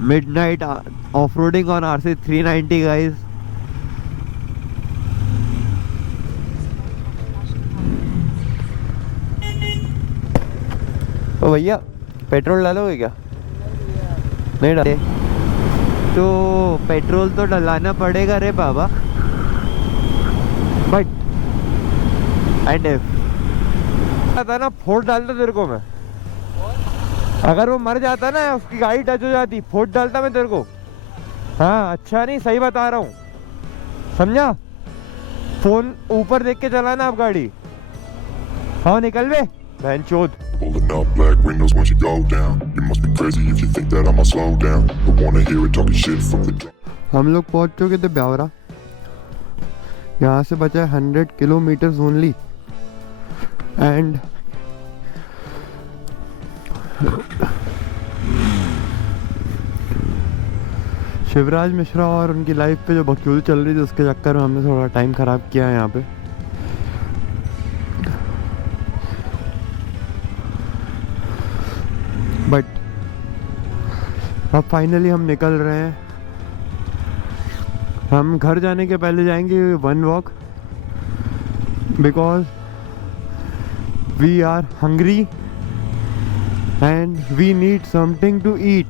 midnight off-roading on RC 390 guys. ओ भैया petrol डालोगे क्या? नहीं डाले तो पेट्रोल तो डलाना पड़ेगा रे बाबा, बट एंड इफ आता ना फोर्ट डालता तेरे को मैं, अगर वो मर जाता ना उसकी गाड़ी टच हो जाती, फोर्ट डालता मैं तेरे को। हाँ अच्छा नहीं, सही बता रहा हूँ, समझा? फोन ऊपर देख के चलाना आप गाड़ी। हाँ निकल बे बहन चोद। Pulling up black windows once you go down. You must be crazy if you think that I'ma slow down. I wanna hear it talking shit from the. हम लोग पहुंच चुके थे ब्यावरा, यहाँ से बचा है 100 kilometre only. And Shivraj Mishra और उनकी लाइफ पे जो बकचोदी चल रही थी उसके चक्कर में हमने थोड़ा टाइम खराब किया है यहाँ पे। बट अब फाइनली हम निकल रहे हैं। हम घर जाने के पहले जाएंगे one walk, because we are hungry and we need something to eat.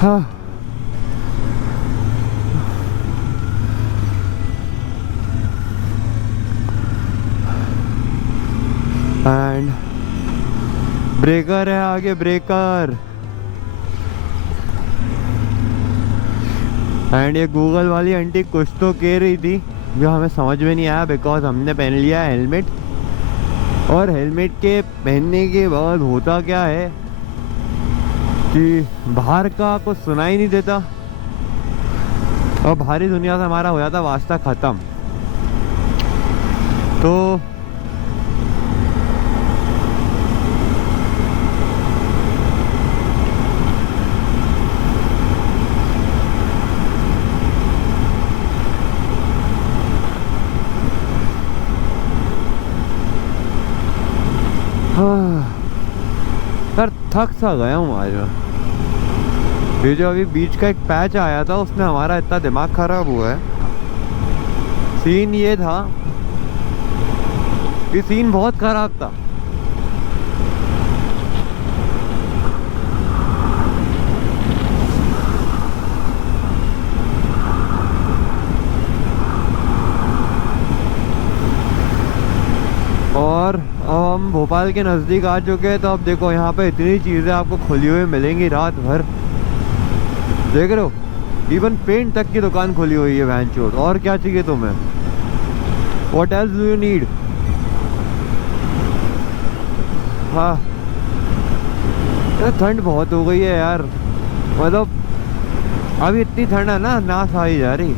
हाँ एंड ब्रेकर है आगे, ब्रेकर। एंड ये गूगल वाली आंटी कुछ तो कह रही थी जो हमें समझ में नहीं आया, बिकॉज हमने पहन लिया हेलमेट, और हेलमेट के पहनने के बाद होता क्या है कि बाहर का कुछ सुनाई नहीं देता और बाहरी दुनिया से हमारा हो जाता वास्ता ख़त्म। तो यार थक सा गया हूँ आज। ये जो अभी बीच का एक पैच आया था उसमें हमारा इतना दिमाग खराब हुआ है। सीन ये था कि सीन बहुत खराब था। और अब हम भोपाल के नज़दीक आ चुके हैं, तो अब देखो यहाँ पे इतनी चीज़ें आपको खुली हुई मिलेंगी रात भर। देख रहे हो, इवन पेंट तक की दुकान खुली हुई है वैन चोट। और क्या चाहिए तुम्हें? What else do you need? हाँ ठंड बहुत हो गई है यार, मतलब अभी इतनी ठंड है ना, नास आ ही जा रही।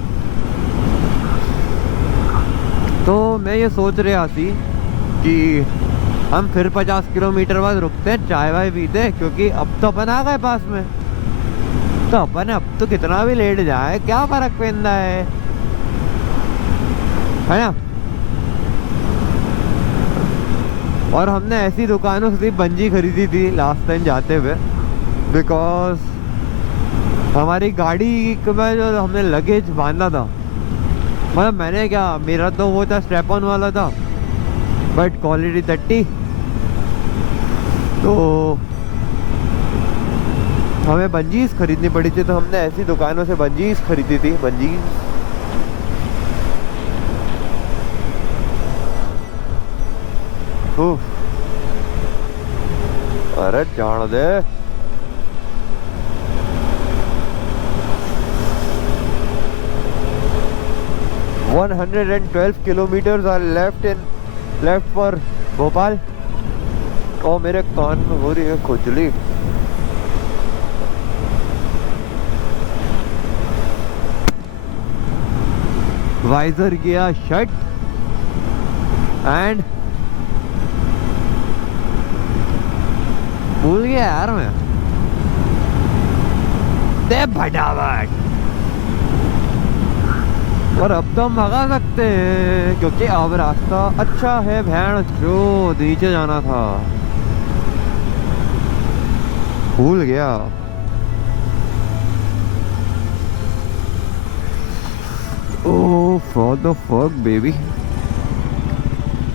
तो मैं ये सोच रहा थी कि हम फिर 50 किलोमीटर बाद रुकते हैं, चाय वाय पीते हैं, क्योंकि अब तो अपन आ गए पास में। तो अपन अब तो कितना भी लेट जाए क्या फर्क पैंदा है ना? और हमने ऐसी दुकानों से बंजी खरीदी थी लास्ट टाइम जाते हुए, बिकॉज हमारी गाड़ी में जो हमने लगेज बांधा था, मतलब मैंने क्या, मेरा तो वो था स्ट्रैप ऑन वाला था, बट क्वालिटी 30, तो हमें बंजीज खरीदनी पड़ी थी। तो हमने ऐसी दुकानों से बंजीज खरीदी थी, बंजीज। अरे जान दे। $112 kilometers are left for Bhopal. और मेरे कान में हो रही है खुजली। वाइजर गया शट एंड भूल गया यार मैं, दे फटाफट। और अब तो हम भगा सकते हैं क्योंकि अब रास्ता अच्छा है। भैंस जो नीचे जाना था। भूल गया। Oh, for the fuck, baby.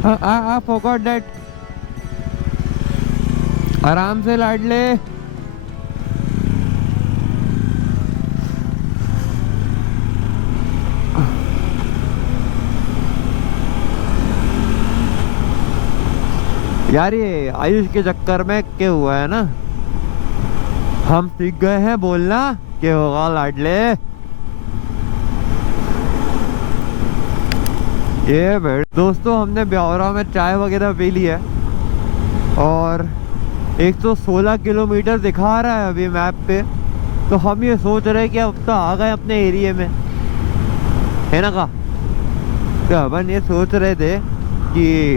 I forgot that. आराम से लाडले। यार ये आयुष के चक्कर में क्या हुआ है ना, हम सीख गए हैं बोलना क्या होगा लाडले। ये बैठ दोस्तों, हमने ब्यावरा में चाय वगैरह पी ली है और 116 किलोमीटर दिखा रहा है अभी मैप पे। तो हम ये सोच रहे हैं कि अब तो आ गए अपने एरिया में, है ना का। तो अपन ये सोच रहे थे कि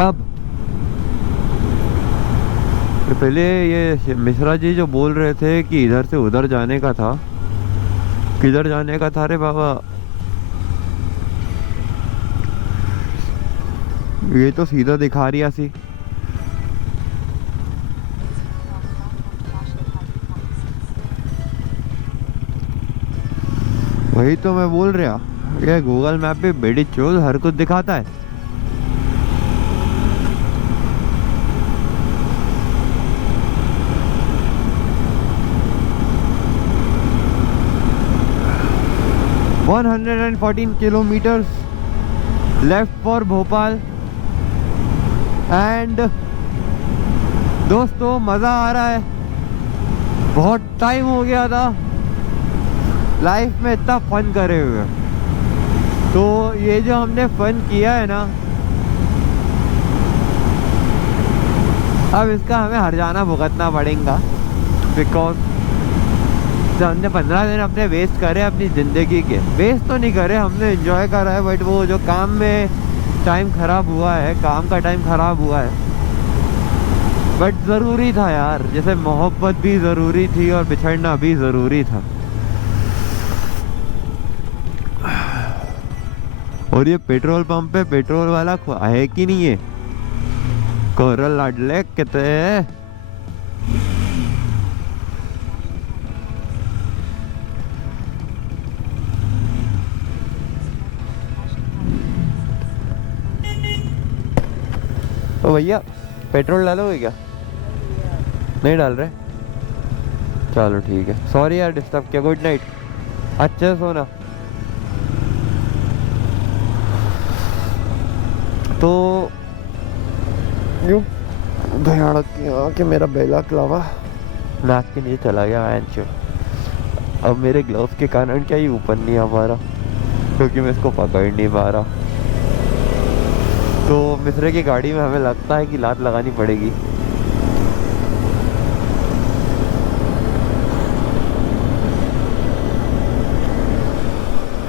अब तो पहले ये मिश्रा जी जो बोल रहे थे कि इधर से उधर जाने का था, किधर जाने का था रे बाबा। ये तो सीधा दिखा रही सी। वही तो मैं बोल रहा, ये गूगल मैप पे बेड़ी चोद हर कुछ दिखाता है। $114 kilometers left for Bhopal. And दोस्तों मज़ा आ रहा है, बहुत टाइम हो गया था लाइफ में इतना फन करे हुए। तो ये जो हमने फन किया है ना, अब इसका हमें हर्जाना भुगतना पड़ेगा। बिकॉज हमने 15 दिन अपने वेस्ट करे अपनी ज़िंदगी के। वेस्ट तो नहीं करे, हमने एंजॉय करा है, बट वो जो काम में टाइम ख़राब हुआ है, काम का टाइम ख़राब हुआ है, बट ज़रूरी था यार। जैसे मोहब्बत भी ज़रूरी थी और बिछड़ना भी ज़रूरी था। और ये पेट्रोल पंप पे पेट्रोल वाला है कि नहीं है, कोरल लाडले कहते हैं। तो भैया पेट्रोल डालोगे क्या? नहीं डाल रहे? चलो ठीक है, सॉरी यार डिस्टर्ब किया। गुड नाइट, अच्छे से सोना। तो यूँ भयानक किया कि मेरा बेला क्लावा नाक के नीचे चला गया आंचो। अब मेरे ग्लव्स के कारण क्या ही ऊपर नहीं आ पा रहा, क्योंकि मैं इसको पकड़ नहीं पा रहा। तो मिश्रे की गाड़ी में हमें लगता है कि लात लगानी पड़ेगी।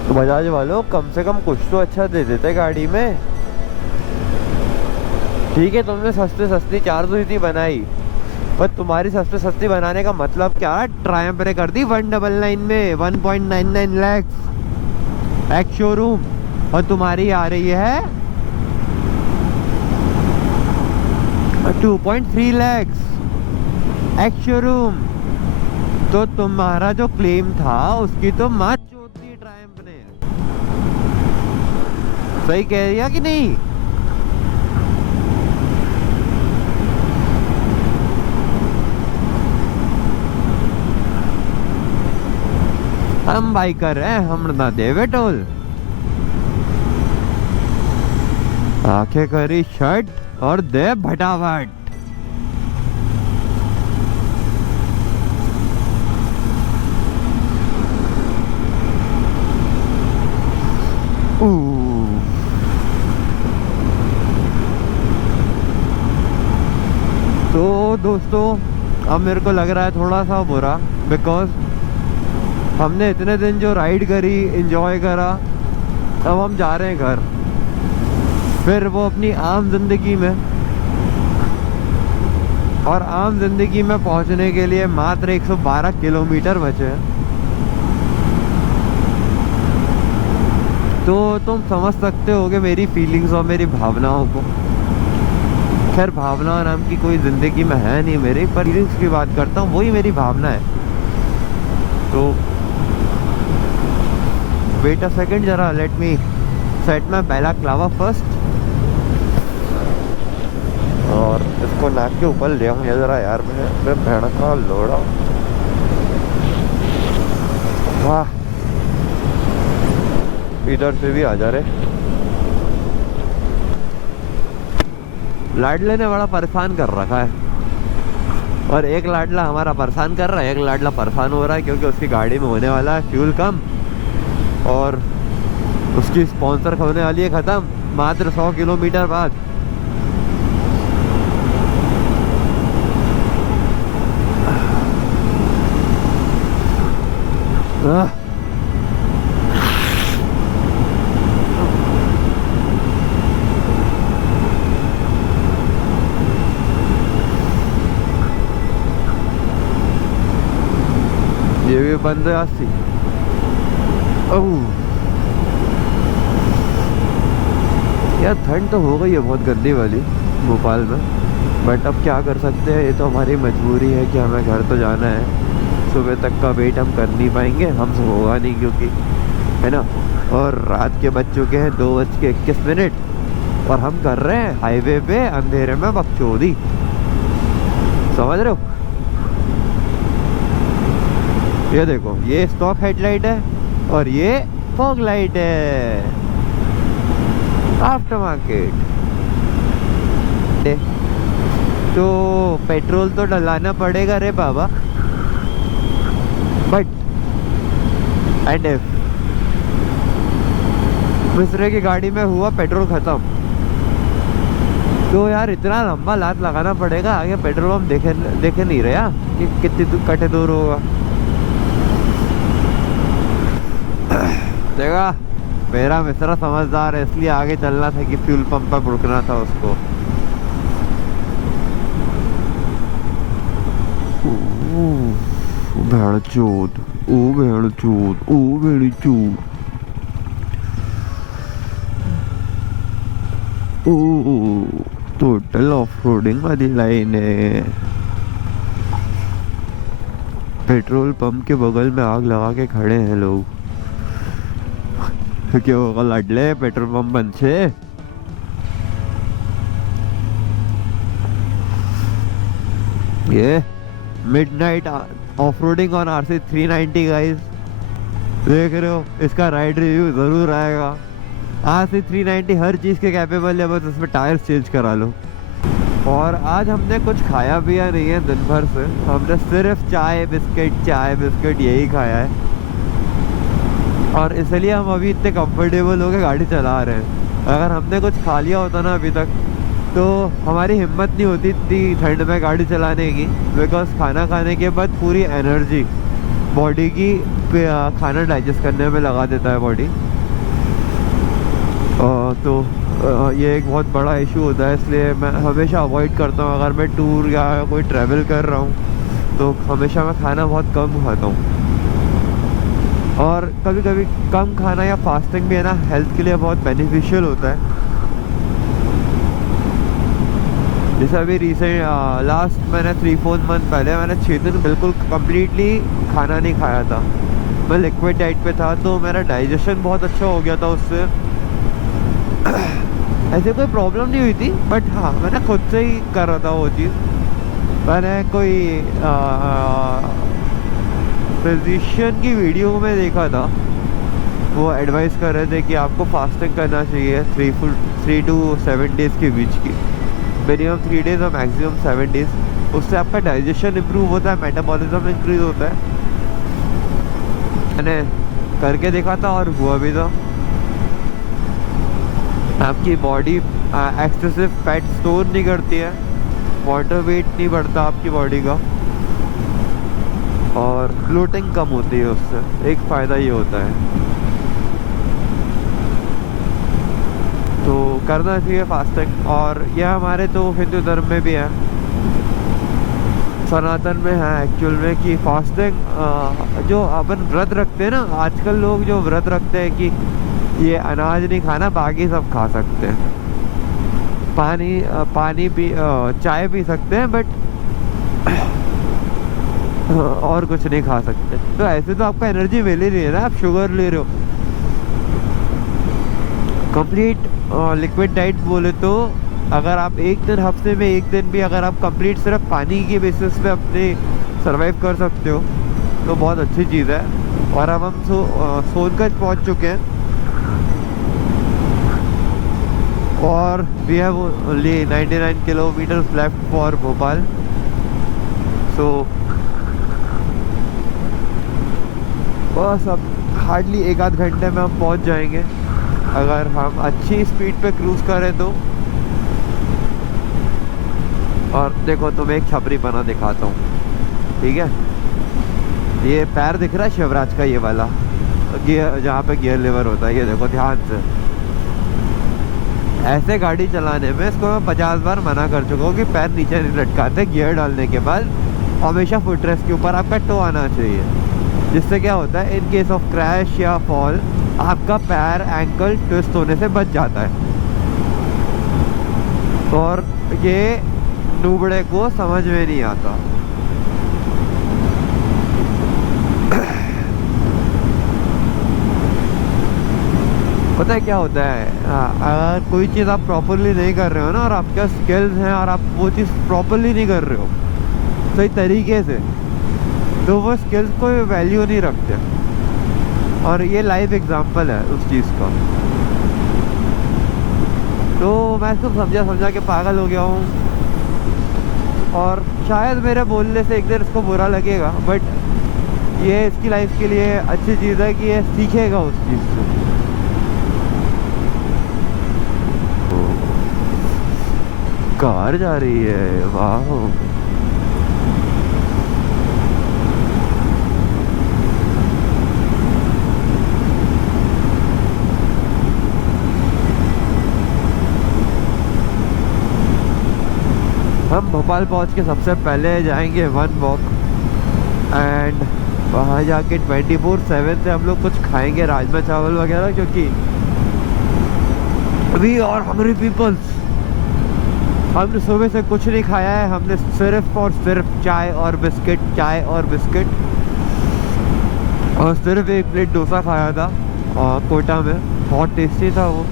तो बजाज वालों कम से कम कुछ तो अच्छा दे देते गाड़ी में। ठीक है, तुमने सस्ते सस्ती 400 बनाई, पर तुम्हारी सस्ते सस्ती बनाने का मतलब क्या? ट्रायम्फ ने कर दी 199 में 1.99 लाख एक्स शोरूम, और तुम्हारी आ रही है 2.3 lakhs एक्स शोरूम। तो तुम्हारा जो क्लेम था उसकी तो मात चोद दी ट्रायम्फ ने। सही कह रही है कि नहीं? हम बाइकर हैं, हम ना देवे टोल। आंखें करी शर्ट और दे भटाभट। तो दोस्तों अब मेरे को लग रहा है थोड़ा सा बुरा, बिकॉज हमने इतने दिन जो राइड करी, एंजॉय करा, अब हम जा रहे हैं घर। फिर वो अपनी आम जिंदगी में, और आम जिंदगी में पहुंचने के लिए मात्र 112 किलोमीटर बचे हैं। तो तुम समझ सकते होगे मेरी फीलिंग्स और मेरी भावनाओं को। खैर भावना नाम की कोई ज़िंदगी में है नहीं मेरी, पर फीलिंग्स की बात करता हूँ, वही मेरी भावना है। तो वेट अ सेकंड, जरा let me set my balaclava first. और इसको नाक के ऊपर ले आऊँ जरा यार, मैं भैंस का लोड़ा। वाह, इधर से भी आ जा रहे। लाडले ने बड़ा परेशान कर रखा है, और एक लाडला हमारा परेशान कर रहा है, एक लाडला परेशान हो रहा है क्योंकि उसकी गाड़ी में होने वाला है फ्यूल कम, और उसकी स्पॉन्सर होने वाली है ख़त्म मात्र 100 किलोमीटर बाद। ये भी बंद है आस्ती। यार ठंड तो हो गई है बहुत गंदी वाली भोपाल में, बट अब क्या कर सकते हैं, ये तो हमारी मजबूरी है कि हमें घर तो जाना है। सुबह तक का वेट हम कर नहीं पाएंगे, हमसे होगा नहीं क्योंकि, है ना। और रात के बज चुके हैं 2:21, और हम कर रहे हैं हाईवे पे अंधेरे में बकचोदी, समझ रहे हो। ये देखो, ये स्टॉक हेडलाइट है और ये फॉग लाइट है, आफ्टर मार्केट। तो पेट्रोल तो डलाना पड़ेगा रे बाबा, बट एंड इफ दूसरे की गाड़ी में हुआ पेट्रोल खत्म, तो यार इतना लंबा लात लगाना पड़ेगा, आगे पेट्रोल पंप देखे नहीं रहे कि कितनी कटे दूर होगा। देखा, मेरा मित्र समझदार है, इसलिए आगे चलना था कि फ्यूल पंप पर रुकना था उसको। भेड़चोद, ओ भेड़चोद, ओ भेड़चोद, ओ टोटल ऑफ रोडिंग वाली लाइन है। पेट्रोल पंप के बगल में आग लगा के खड़े हैं लोग। क्या होगा लाडले, पेट्रोल पंप बंद छे। ये midnight off roading on RC 390 guys, देख रहे हो, इसका राइड रिव्यू जरूर आएगा। RC 390 हर चीज़ के कैपेबल है, बस उसमें टायर्स चेंज करा लो। और आज हमने कुछ खाया पिया नहीं है दिन भर से, हमने सिर्फ चाय बिस्किट यही खाया है, और इसलिए हम अभी इतने कंफर्टेबल होकर गाड़ी चला रहे हैं। अगर हमने कुछ खा लिया होता ना अभी तक, तो हमारी हिम्मत नहीं होती इतनी ठंड में गाड़ी चलाने की, बिकॉज खाना खाने के बाद पूरी एनर्जी बॉडी की खाना डाइजेस्ट करने में लगा देता है बॉडी। तो ये एक बहुत बड़ा इशू होता है, इसलिए मैं हमेशा अवॉइड करता हूँ। अगर मैं टूर या कोई ट्रैवल कर रहा हूँ तो हमेशा मैं खाना बहुत कम खाता हूँ, और कभी कभी कम खाना या फास्टिंग भी है ना, हेल्थ के लिए बहुत बेनिफिशियल होता है। जैसे अभी रिसेंट लास्ट मैंने 3-4 मंथ पहले मैंने 6 दिन बिल्कुल कम्प्लीटली खाना नहीं खाया था, मैं लिक्विड डाइट पे था, तो मेरा डाइजेशन बहुत अच्छा हो गया था उससे। ऐसे कोई प्रॉब्लम नहीं हुई थी, बट हाँ मैंने खुद से ही कर रहा था वो चीज़। मैंने कोई फिजिशियन की वीडियो में देखा था, वो एडवाइस कर रहे थे कि आपको फास्टिंग करना चाहिए 3 to 7 डेज़ के बीच की, मिनिमम 3 डेज़ और मैक्सिमम 7 डेज़। उससे आपका डाइजेशन इम्प्रूव होता है, मेटाबॉलिज्म इंक्रीज होता है। मैंने करके देखा था और हुआ भी था। आपकी बॉडी एक्सेसिव फैट स्टोर नहीं करती है, वाटर वेट नहीं बढ़ता आपकी बॉडी का, और ब्लोटिंग कम होती है उससे, एक फ़ायदा ये होता है। तो करना चाहिए फास्टिंग, और यह हमारे तो हिंदू धर्म में भी है, सनातन में है एक्चुअल में, कि फास्टिंग जो अपन व्रत रखते हैं ना, आजकल लोग जो व्रत रखते हैं कि ये अनाज नहीं खाना, बाकी सब खा सकते हैं, पानी पी चाय पी सकते हैं, बट और कुछ नहीं खा सकते। तो ऐसे तो आपको एनर्जी मिल ही नहीं है ना, आप शुगर ले रहे हो। कंप्लीट लिक्विड डाइट बोले तो अगर आप एक दिन, हफ्ते में एक दिन भी अगर आप कंप्लीट सिर्फ पानी के बेसिस पे अपने सरवाइव कर सकते हो तो बहुत अच्छी चीज़ है। और अब हम सोनकंज पहुंच चुके हैं और we have only 99 kilometres left for Bhopal. So बस अब हार्डली 1-8 घंटे में हम पहुंच जाएंगे अगर हम अच्छी स्पीड पे क्रूज करें तो। और देखो तुम्हें एक छपरी बना दिखाता हूँ, ठीक है। ये पैर दिख रहा है शिवराज का, ये वाला गियर जहाँ पे गियर लीवर होता है, ये देखो ध्यान से। ऐसे गाड़ी चलाने में इसको मैं 50 बार मना कर चुका हूँ कि पैर नीचे नहीं लटकाते। गियर डालने के बाद हमेशा फुटरेस्ट के ऊपर आपका टो आना चाहिए, जिससे क्या होता है इन केस ऑफ क्रैश या फॉल आपका पैर एंकल ट्विस्ट होने से बच जाता है। और ये नूबड़े को समझ में नहीं आता। पता है क्या होता है, अगर कोई चीज़ आप प्रॉपरली नहीं कर रहे हो ना और आपके स्किल्स हैं और आप वो चीज़ प्रॉपरली नहीं कर रहे हो सही तरीके से, तो वो स्किल्स को वैल्यू नहीं रखते। और ये लाइव एग्जांपल है उस चीज़ का। तो मैं इसको समझा के पागल हो गया हूँ और शायद मेरे बोलने से एक दिन इसको बुरा लगेगा, बट ये इसकी लाइफ के लिए अच्छी चीज़ है कि ये सीखेगा उस चीज़ से। कार जा रही है, वाह। हम भोपाल पहुंच के सबसे पहले जाएंगे वन वॉक एंड वहाँ जाके 24/7 से हम लोग कुछ खाएंगे, राजमा चावल वगैरह, क्योंकि वी आर हंग्री पीपल्स। हमने सुबह से कुछ नहीं खाया है, हमने सिर्फ और सिर्फ चाय और बिस्किट और सिर्फ 1 प्लेट डोसा खाया था कोटा में। बहुत टेस्टी था वो।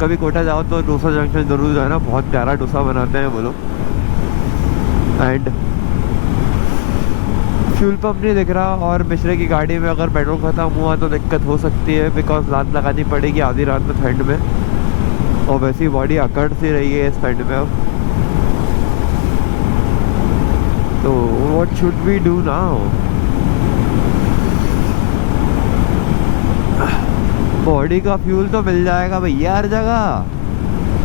कभी कोटा जाओ तो डोसा जंक्शन ज़रूर जाना, बहुत प्यारा डोसा बनाते हैं वो लोग। एंड फ्यूल पंप नहीं दिख रहा और मिश्रे की गाड़ी में अगर पेट्रोल ख़त्म हुआ तो दिक्कत हो सकती है, बिकॉज लात लगानी पड़ेगी आधी रात में ठंड में, और वैसी बॉडी अकड़ सी रही है इस ठंड में अब। तो what should we do now? Body का फ्यूल तो मिल जाएगा भैया हर जगह,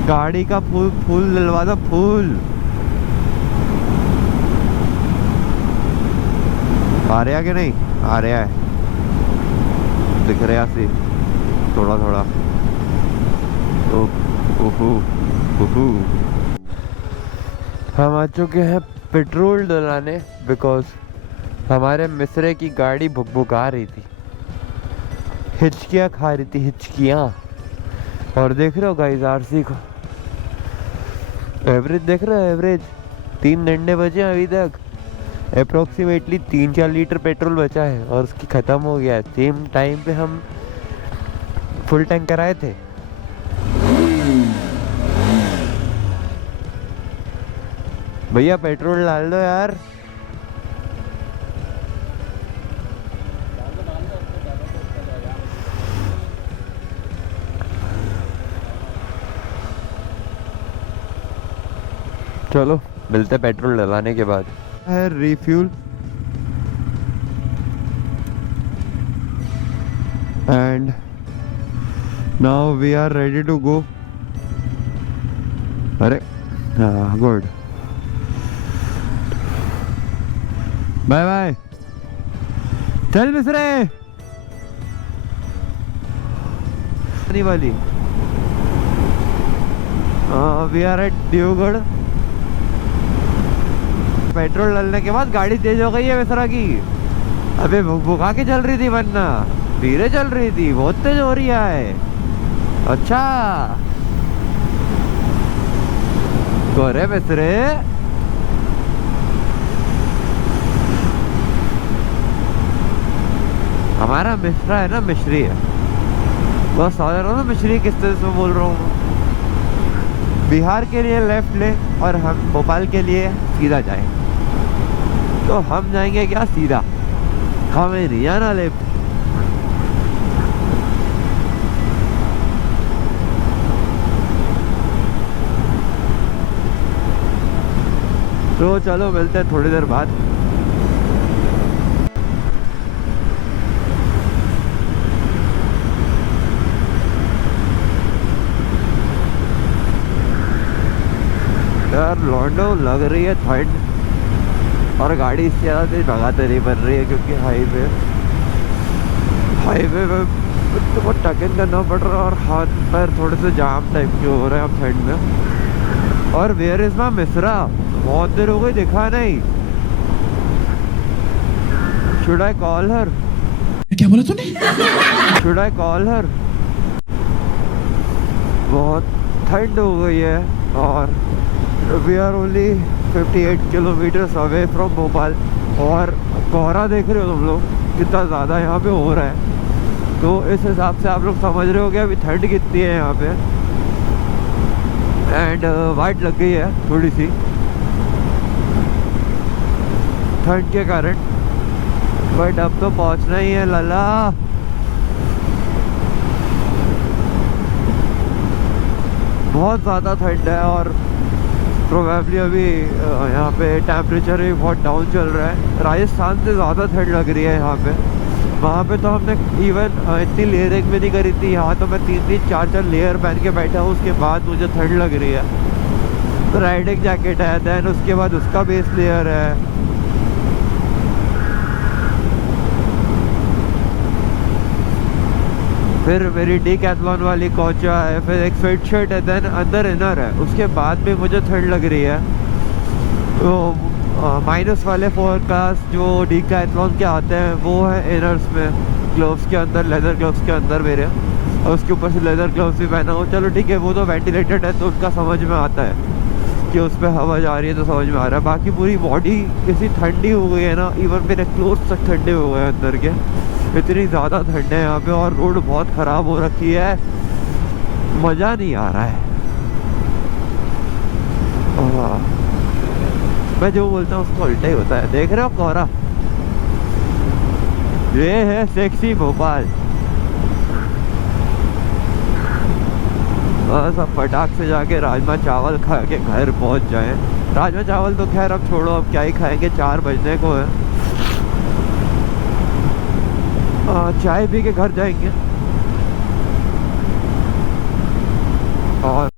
गाड़ी का फूल डलवा दो, फूल। आ रहा कि नहीं आ रहा है, दिख रहा सी थोड़ा थोड़ा। हम आ चुके हैं पेट्रोल डलाने, बिकॉज हमारे मिस्रे की गाड़ी भुकभुका रही थी, हिचकियाँ खा रही थी, हिचकियाँ। और देख रहे हो गाइस आरसी को एवरेज देख रहे हो, एवरेज 3 घंटे बचे अभी तक, अप्रोक्सीमेटली 3-4 लीटर पेट्रोल बचा है और उसकी ख़त्म हो गया है। सेम टाइम पे हम फुल टैंक कराए थे। भैया पेट्रोल डाल दो यार। चलो मिलते पेट्रोल डलाने के बाद। है refuel and now we are ready to go. अरे गुड, बाय बाय। चल मिस्रे वाली। We are at Deogarh. Petrol डालने के बाद गाड़ी तेज हो गई है मिश्रा की। अबे भुका के चल रही थी, वरना धीरे चल रही थी, बहुत तेज हो रही है। अच्छा गोरे मिस्रे हमारा मिश्रा है ना, मिश्री है। बस समझ रहा हूँ ना मिश्री किस तरह से बोल रहा हूँ। बिहार के लिए लेफ्ट ले और हम भोपाल के लिए सीधा जाए, तो हम जाएंगे क्या सीधा, हमें नहीं आना लेफ्ट। तो चलो मिलते हैं थोड़ी देर बाद। यार लॉन्डो लग रही है ठंड, और गाड़ी इससे ज़्यादा तेज भगाते नहीं बन रही है, क्योंकि हाईवे में तो बहुत टकन करना पड़ रहा है और हाथ पैर थोड़े से जाम टाइप के हो रहे हैं अब ठंड में। और वेयर इज माय मिश्रा, बहुत देर हो गई दिखा नहीं। Should I call her? क्या बोला तूने? Should I call her? बहुत ठंड हो गई है और we are only 58 kilometres away from Bhopal. और कोहरा देख रहे हो तुम लोग कितना ज़्यादा यहाँ पे हो रहा है, तो इस हिसाब से आप लोग समझ रहे हो कि अभी ठंड कितनी है यहाँ पे। एंड वाइट लग गई है थोड़ी सी ठंड के कारण, बट अब तो पहुँचना ही है लाला। बहुत ज़्यादा ठंड है और प्रोबेबली अभी यहाँ पे टेम्परेचर भी बहुत डाउन चल रहा है। राजस्थान से ज़्यादा ठंड लग रही है यहाँ पे। वहाँ पे तो हमने इवन इतनी लेयरिंग भी नहीं करी थी, यहाँ तो मैं 3-3 4-4 लेयर पहन के बैठा हूँ, उसके बाद मुझे ठंड लग रही है। तो राइडिंग जैकेट है, दैन उसके बाद उसका बेस लेयर है। फिर मेरी डीकैथलॉन वाली कोचा है, फिर एक स्वेट शर्ट है, देन अंदर इनर है। उसके बाद भी मुझे ठंड लग रही है। तो माइनस वाले फोरकास्ट जो डीकैथलॉन के आते हैं वो है इनर्स में, ग्लव्स के अंदर, लेदर ग्लव्स के अंदर मेरे, और उसके ऊपर से लेदर ग्लव्स भी पहना हूँ। चलो ठीक है, वो तो वेंटिलेटेड है तो उसका समझ में आता है कि उस पर हवा जा रही है, तो समझ में आ रहा है। बाकी पूरी बॉडी इतनी ठंडी हो गई है ना, इवन मेरे क्लोथ्स तक ठंडे हो गए अंदर के, इतनी ज़्यादा ठंड है यहाँ पे। और रोड बहुत ख़राब हो रखी है, मज़ा नहीं आ रहा है। मैं जो बोलता हूँ उसको उल्टा ही होता है। देख रहे हो कोहरा, ये है सेक्सी भोपाल। बस अब फटाक से जाके राजमा चावल खा के घर पहुँच जाएं। राजमा चावल तो खैर अब छोड़ो, अब क्या ही खाएंगे, 4 बजने को है। चाय पी के घर जाएंगे। और